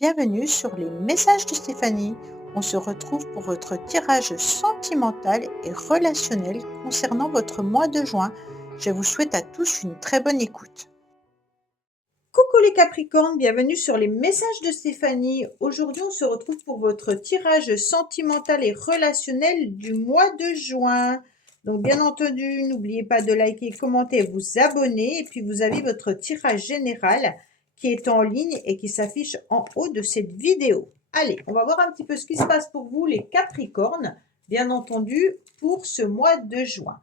Bienvenue sur les messages de Stéphanie. On se retrouve pour votre tirage sentimental et relationnel concernant votre mois de juin. Je vous souhaite à tous une très bonne écoute. Coucou les Capricornes, bienvenue sur les messages de Stéphanie. Aujourd'hui, on se retrouve pour votre tirage sentimental et relationnel du mois de juin. Donc, bien entendu, n'oubliez pas de liker, commenter, vous abonner. Et puis, vous avez votre tirage général qui est en ligne et qui s'affiche en haut de cette vidéo. Allez, on va voir un petit peu ce qui se passe pour vous, les Capricornes, bien entendu, pour ce mois de juin.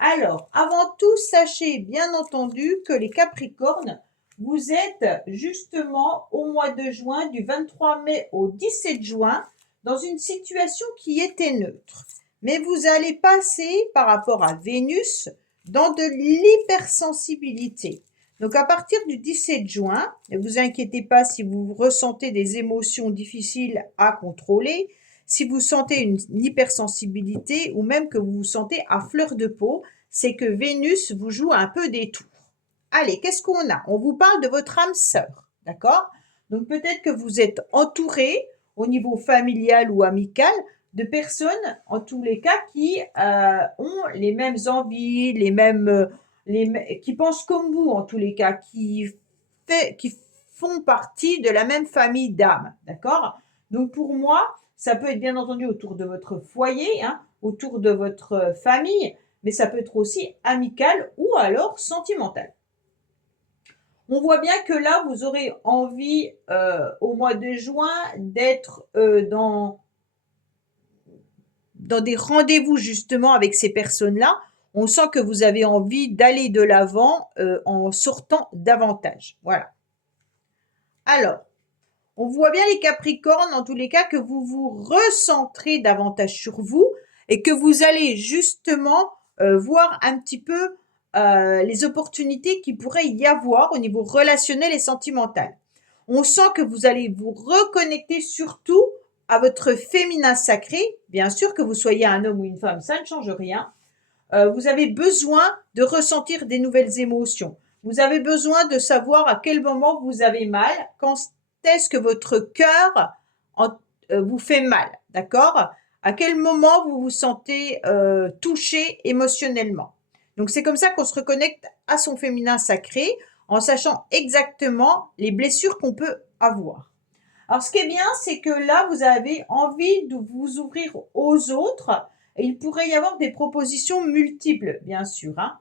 Alors, avant tout, sachez bien entendu que les Capricornes, vous êtes justement au mois de juin, du 23 mai au 17 juin, dans une situation qui était neutre. Mais vous allez passer par rapport à Vénus dans de l'hypersensibilité. Donc à partir du 17 juin, ne vous inquiétez pas si vous ressentez des émotions difficiles à contrôler, si vous sentez une hypersensibilité ou même que vous vous sentez à fleur de peau, c'est que Vénus vous joue un peu des tours. Allez, qu'est-ce qu'on a? On vous parle de votre âme sœur, d'accord? Donc peut-être que vous êtes entouré au niveau familial ou amical de personnes, en tous les cas, qui ont les mêmes envies, qui pensent comme vous, en tous les cas, qui font partie de la même famille d'âmes, d'accord? Donc pour moi, ça peut être bien entendu autour de votre foyer, hein, autour de votre famille, mais ça peut être aussi amical ou alors sentimental. On voit bien que là, vous aurez envie au mois de juin d'être dans des rendez-vous justement avec ces personnes-là. On sent que vous avez envie d'aller de l'avant en sortant davantage. Voilà. Alors, on voit bien les Capricornes, en tous les cas, que vous vous recentrez davantage sur vous et que vous allez justement voir un petit peu les opportunités qu'il pourrait y avoir au niveau relationnel et sentimental. On sent que vous allez vous reconnecter surtout à votre féminin sacré. Bien sûr, que vous soyez un homme ou une femme, ça ne change rien. Vous avez besoin de ressentir des nouvelles émotions. Vous avez besoin de savoir à quel moment vous avez mal, quand est-ce que votre cœur vous fait mal, d'accord? À quel moment vous vous sentez touché émotionnellement. Donc c'est comme ça qu'on se reconnecte à son féminin sacré en sachant exactement les blessures qu'on peut avoir. Alors ce qui est bien, c'est que là, vous avez envie de vous ouvrir aux autres. Et il pourrait y avoir des propositions multiples, bien sûr, hein.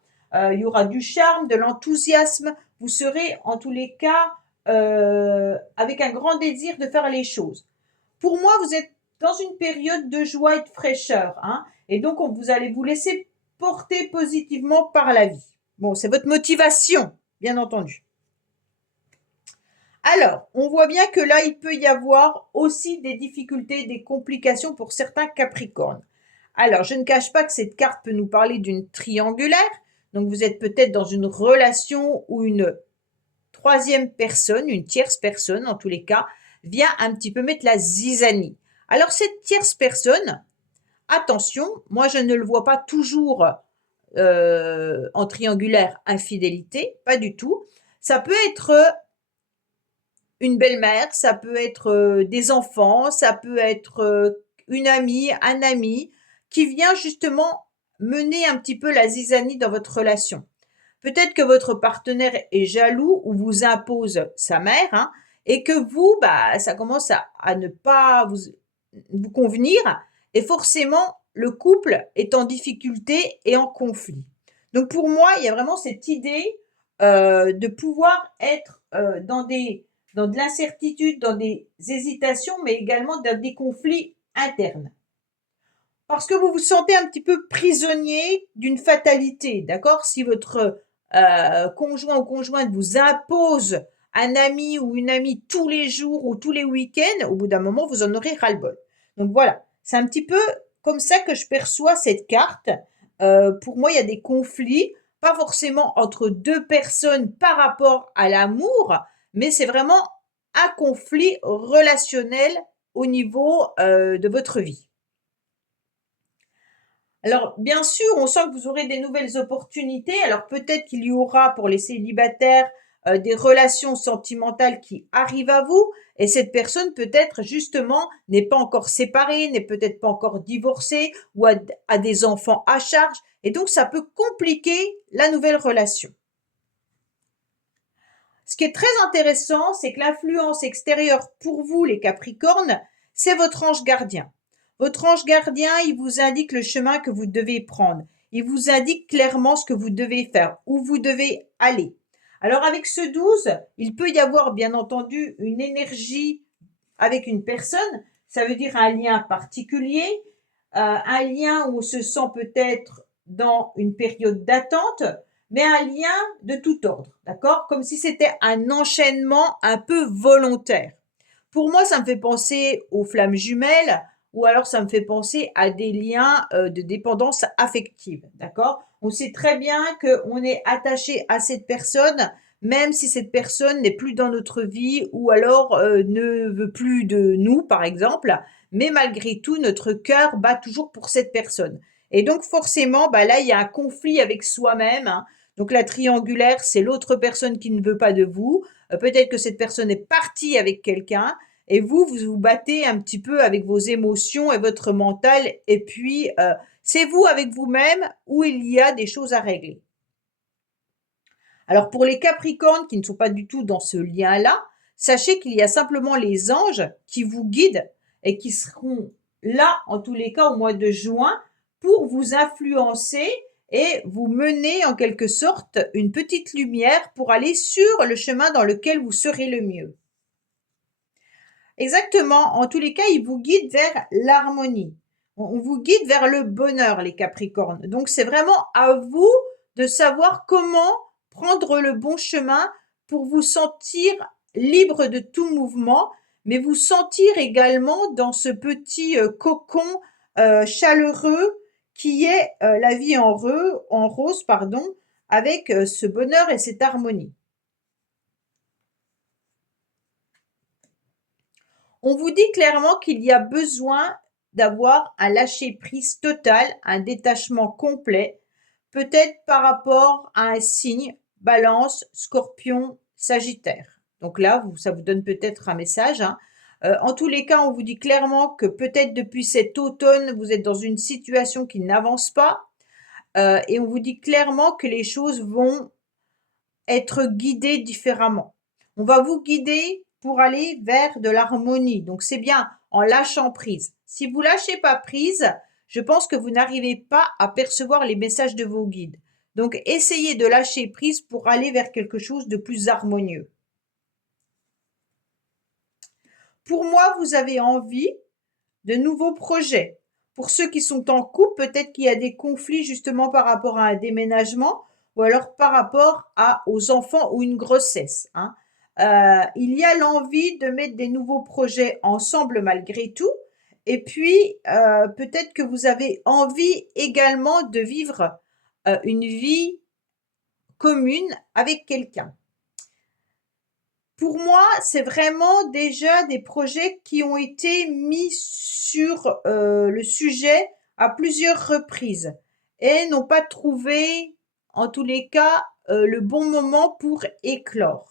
Il y aura du charme, de l'enthousiasme. Vous serez en tous les cas avec un grand désir de faire les choses. Pour moi, vous êtes dans une période de joie et de fraîcheur, hein, et donc vous allez vous laisser porter positivement par la vie. Bon, c'est votre motivation, bien entendu. Alors, on voit bien que là, il peut y avoir aussi des difficultés, des complications pour certains Capricornes. Alors, je ne cache pas que cette carte peut nous parler d'une triangulaire. Donc, vous êtes peut-être dans une relation où une troisième personne, une tierce personne en tous les cas, vient un petit peu mettre la zizanie. Alors, cette tierce personne, attention, moi je ne le vois pas toujours en triangulaire infidélité, pas du tout. Ça peut être une belle-mère, ça peut être des enfants, ça peut être une amie, un ami qui vient justement mener un petit peu la zizanie dans votre relation. Peut-être que votre partenaire est jaloux ou vous impose sa mère, hein, et que vous, bah, ça commence à ne pas vous convenir, et forcément, le couple est en difficulté et en conflit. Donc pour moi, il y a vraiment cette idée de pouvoir être dans de l'incertitude, dans des hésitations, mais également dans des conflits internes. Parce que vous vous sentez un petit peu prisonnier d'une fatalité, d'accord? Si votre conjoint ou conjointe vous impose un ami ou une amie tous les jours ou tous les week-ends, au bout d'un moment, vous en aurez ras-le-bol. Donc voilà, c'est un petit peu comme ça que je perçois cette carte. Pour moi, il y a des conflits, pas forcément entre deux personnes par rapport à l'amour, mais c'est vraiment un conflit relationnel au niveau de votre vie. Alors, bien sûr, on sent que vous aurez des nouvelles opportunités. Alors, peut-être qu'il y aura pour les célibataires des relations sentimentales qui arrivent à vous et cette personne peut-être justement n'est pas encore séparée, n'est peut-être pas encore divorcée ou a des enfants à charge et donc ça peut compliquer la nouvelle relation. Ce qui est très intéressant, c'est que l'influence extérieure pour vous, les Capricornes, c'est votre ange gardien. Votre ange gardien, il vous indique le chemin que vous devez prendre. Il vous indique clairement ce que vous devez faire, où vous devez aller. Alors avec ce 12, il peut y avoir bien entendu une énergie avec une personne. Ça veut dire un lien particulier, un lien où on se sent peut-être dans une période d'attente, mais un lien de tout ordre, d'accord? Comme si c'était un enchaînement un peu volontaire. Pour moi, ça me fait penser aux flammes jumelles ou alors ça me fait penser à des liens de dépendance affective, d'accord? On sait très bien qu'on est attaché à cette personne, même si cette personne n'est plus dans notre vie ou alors ne veut plus de nous, par exemple, mais malgré tout, notre cœur bat toujours pour cette personne. Et donc forcément, bah là, il y a un conflit avec soi-même, hein. Donc la triangulaire, c'est l'autre personne qui ne veut pas de vous. Peut-être que cette personne est partie avec quelqu'un et vous vous battez un petit peu avec vos émotions et votre mental. Et puis, c'est vous avec vous-même où il y a des choses à régler. Alors pour les Capricornes qui ne sont pas du tout dans ce lien-là, sachez qu'il y a simplement les anges qui vous guident et qui seront là, en tous les cas, au mois de juin, pour vous influencer et vous mener en quelque sorte une petite lumière pour aller sur le chemin dans lequel vous serez le mieux. Exactement, en tous les cas, ils vous guident vers l'harmonie. On vous guide vers le bonheur, les Capricornes. Donc c'est vraiment à vous de savoir comment prendre le bon chemin pour vous sentir libre de tout mouvement, mais vous sentir également dans ce petit cocon chaleureux qui est la vie en rose, pardon, avec ce bonheur et cette harmonie. On vous dit clairement qu'il y a besoin d'avoir un lâcher-prise total, un détachement complet, peut-être par rapport à un signe, balance, scorpion, sagittaire. Donc là, ça vous donne peut-être un message, hein. En tous les cas, on vous dit clairement que peut-être depuis cet automne, vous êtes dans une situation qui n'avance pas. Et on vous dit clairement que les choses vont être guidées différemment. On va vous guider pour aller vers de l'harmonie. Donc c'est bien en lâchant prise. Si vous lâchez pas prise, je pense que vous n'arrivez pas à percevoir les messages de vos guides. Donc essayez de lâcher prise pour aller vers quelque chose de plus harmonieux. Pour moi, vous avez envie de nouveaux projets. Pour ceux qui sont en couple, peut-être qu'il y a des conflits justement par rapport à un déménagement ou alors par rapport aux enfants ou une grossesse, hein. Il y a l'envie de mettre des nouveaux projets ensemble malgré tout. Et puis, peut-être que vous avez envie également de vivre une vie commune avec quelqu'un. Pour moi, c'est vraiment déjà des projets qui ont été mis sur le sujet à plusieurs reprises et n'ont pas trouvé, en tous les cas, le bon moment pour éclore.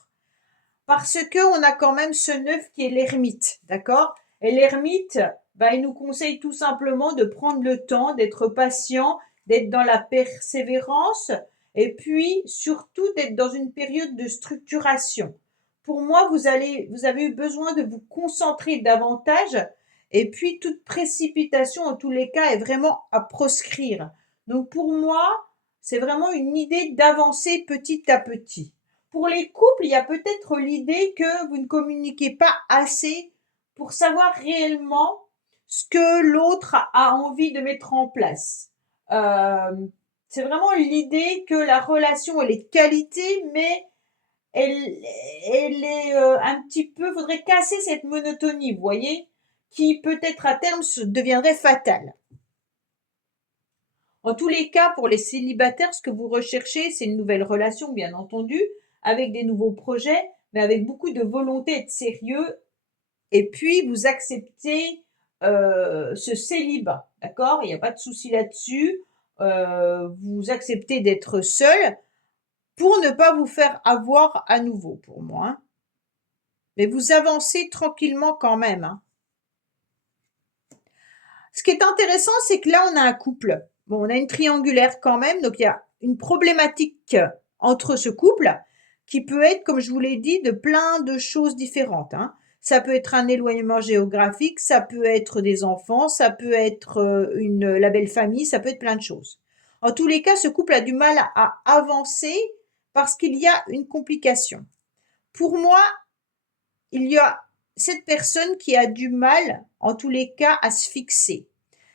Parce qu'on a quand même ce 9 qui est l'ermite, d'accord? Et l'ermite, bah, il nous conseille tout simplement de prendre le temps, d'être patient, d'être dans la persévérance et puis surtout d'être dans une période de structuration. Pour moi, vous avez eu besoin de vous concentrer davantage et puis toute précipitation en tous les cas est vraiment à proscrire. Donc pour moi, c'est vraiment une idée d'avancer petit à petit. Pour les couples, il y a peut-être l'idée que vous ne communiquez pas assez pour savoir réellement ce que l'autre a envie de mettre en place. Euh, c'est vraiment l'idée que la relation, elle est de qualité, mais elle, elle est un petit peu, faudrait casser cette monotonie, vous voyez, qui peut-être à terme deviendrait fatale. En tous les cas, pour les célibataires, ce que vous recherchez, c'est une nouvelle relation, bien entendu, avec des nouveaux projets, mais avec beaucoup de volonté et de sérieux. Et puis, vous acceptez ce célibat, d'accord? Il n'y a pas de souci là-dessus. Vous acceptez d'être seul pour ne pas vous faire avoir à nouveau pour moi, hein. Mais vous avancez tranquillement quand même, hein. Ce qui est intéressant, c'est que là, on a un couple. Bon, on a une triangulaire quand même, donc il y a une problématique entre ce couple qui peut être, comme je vous l'ai dit, de plein de choses différentes, hein. Ça peut être un éloignement géographique, ça peut être des enfants, ça peut être la belle famille, ça peut être plein de choses. En tous les cas, ce couple a du mal à avancer parce qu'il y a une complication. Pour moi, il y a cette personne qui a du mal, en tous les cas, à se fixer.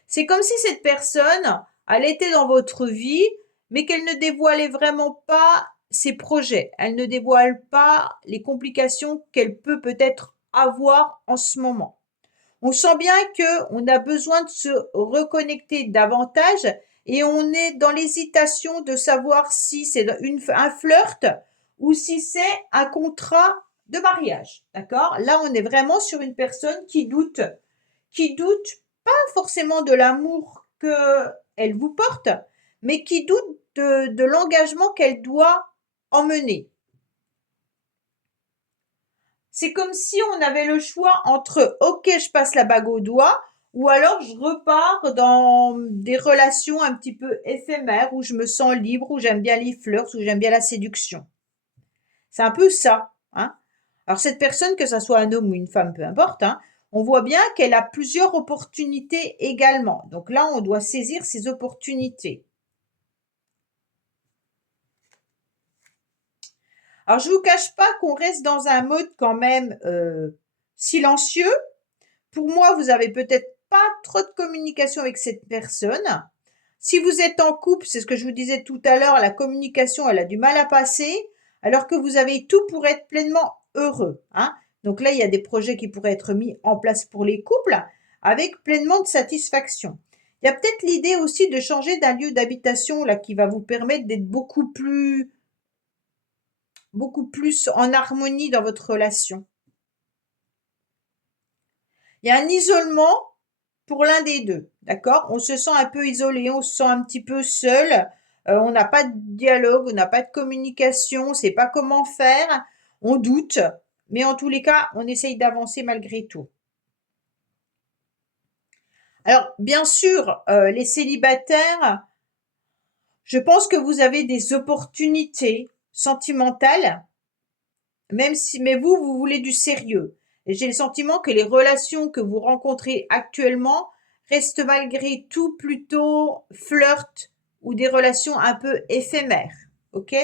C'est comme si cette personne, elle était dans votre vie, mais qu'elle ne dévoilait vraiment pas ses projets. Elle ne dévoile pas les complications qu'elle peut peut-être avoir en ce moment. On sent bien qu'on a besoin de se reconnecter davantage et on est dans l'hésitation de savoir si c'est un flirt ou si c'est un contrat de mariage. D'accord? Là, on est vraiment sur une personne qui doute pas forcément de l'amour qu'elle vous porte, mais qui doute de l'engagement qu'elle doit emmener. C'est comme si on avait le choix entre OK, je passe la bague au doigt, ou alors je repars dans des relations un petit peu éphémères où je me sens libre, où j'aime bien les flirts, où j'aime bien la séduction. C'est un peu ça, hein. Alors cette personne, que ça soit un homme ou une femme, peu importe, hein, on voit bien qu'elle a plusieurs opportunités également. Donc là, on doit saisir ces opportunités. Alors je vous cache pas qu'on reste dans un mode quand même silencieux. Pour moi, vous avez peut-être pas trop de communication avec cette personne. Si vous êtes en couple, c'est ce que je vous disais tout à l'heure, la communication, elle a du mal à passer, alors que vous avez tout pour être pleinement heureux, hein. Donc là, il y a des projets qui pourraient être mis en place pour les couples avec pleinement de satisfaction. Il y a peut-être l'idée aussi de changer d'un lieu d'habitation là qui va vous permettre d'être beaucoup plus en harmonie dans votre relation. Il y a un isolement pour l'un des deux, d'accord? On se sent un peu isolé, on se sent un petit peu seul, on n'a pas de dialogue, on n'a pas de communication, on ne sait pas comment faire, on doute, mais en tous les cas, on essaye d'avancer malgré tout. Alors, bien sûr, les célibataires, je pense que vous avez des opportunités sentimentales, mais vous voulez du sérieux. Et j'ai le sentiment que les relations que vous rencontrez actuellement restent malgré tout plutôt flirt ou des relations un peu éphémères. OK?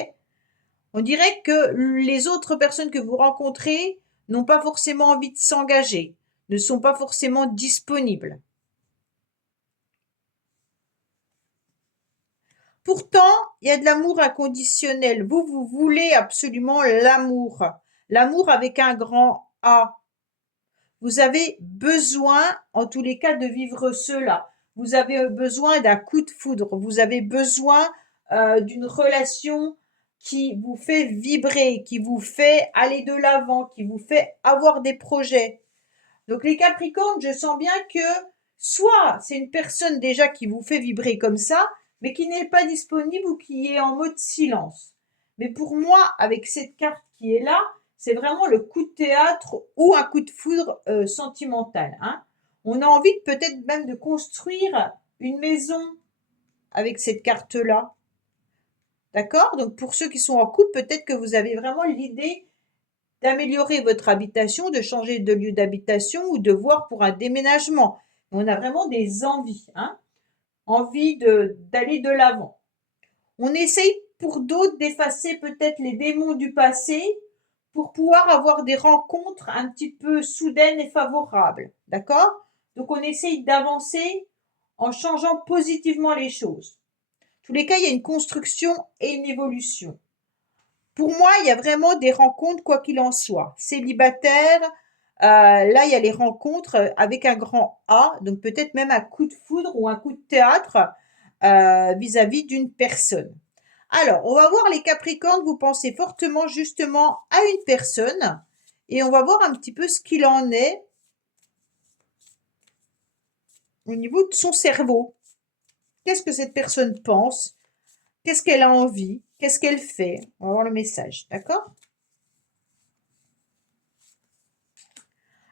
On dirait que les autres personnes que vous rencontrez n'ont pas forcément envie de s'engager, ne sont pas forcément disponibles. Pourtant, il y a de l'amour inconditionnel. Vous voulez absolument l'amour. L'amour avec un grand A. Vous avez besoin, en tous les cas, de vivre cela. Vous avez besoin d'un coup de foudre. Vous avez besoin d'une relation qui vous fait vibrer, qui vous fait aller de l'avant, qui vous fait avoir des projets. Donc les Capricornes, je sens bien que soit c'est une personne déjà qui vous fait vibrer comme ça, mais qui n'est pas disponible ou qui est en mode silence. Mais pour moi, avec cette carte qui est là, c'est vraiment le coup de théâtre ou un coup de foudre sentimental, hein. On a envie peut-être même de construire une maison avec cette carte-là. D'accord? Donc pour ceux qui sont en couple, peut-être que vous avez vraiment l'idée d'améliorer votre habitation, de changer de lieu d'habitation ou de voir pour un déménagement. On a vraiment des envies, hein, envie d'aller de l'avant. On essaye pour d'autres d'effacer peut-être les démons du passé pour pouvoir avoir des rencontres un petit peu soudaines et favorables. D'accord? Donc on essaye d'avancer en changeant positivement les choses. En tous les cas, il y a une construction et une évolution. Pour moi, il y a vraiment des rencontres, quoi qu'il en soit. Célibataire, là, il y a les rencontres avec un grand A, donc peut-être même un coup de foudre ou un coup de théâtre vis-à-vis d'une personne. Alors, on va voir les Capricornes, vous pensez fortement justement à une personne et on va voir un petit peu ce qu'il en est au niveau de son cerveau. Qu'est-ce que cette personne pense? Qu'est-ce qu'elle a envie? Qu'est-ce qu'elle fait? On va voir le message, d'accord?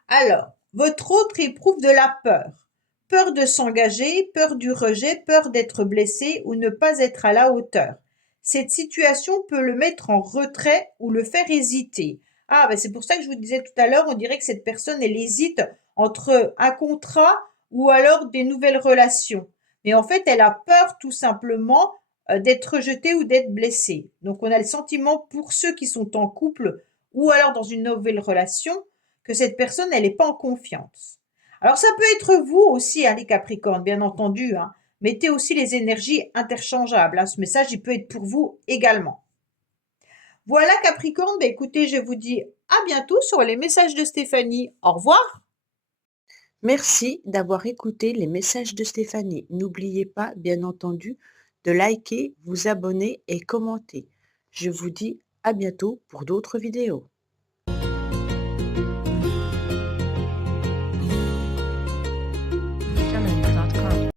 Alors, votre autre éprouve de la peur. Peur de s'engager, peur du rejet, peur d'être blessé ou ne pas être à la hauteur. Cette situation peut le mettre en retrait ou le faire hésiter. Ah, ben c'est pour ça que je vous disais tout à l'heure, on dirait que cette personne, elle hésite entre un contrat ou alors des nouvelles relations. Mais en fait, elle a peur tout simplement d'être rejetée ou d'être blessée. Donc, on a le sentiment pour ceux qui sont en couple ou alors dans une nouvelle relation que cette personne, elle n'est pas en confiance. Alors ça peut être vous aussi, hein, les Capricornes, bien entendu. Hein. Mettez aussi les énergies interchangeables. Hein. Ce message, il peut être pour vous également. Voilà, Capricorne. Ben, écoutez, je vous dis à bientôt sur les messages de Stéphanie. Au revoir. Merci d'avoir écouté les messages de Stéphanie. N'oubliez pas, bien entendu, de liker, vous abonner et commenter. Je vous dis à bientôt pour d'autres vidéos.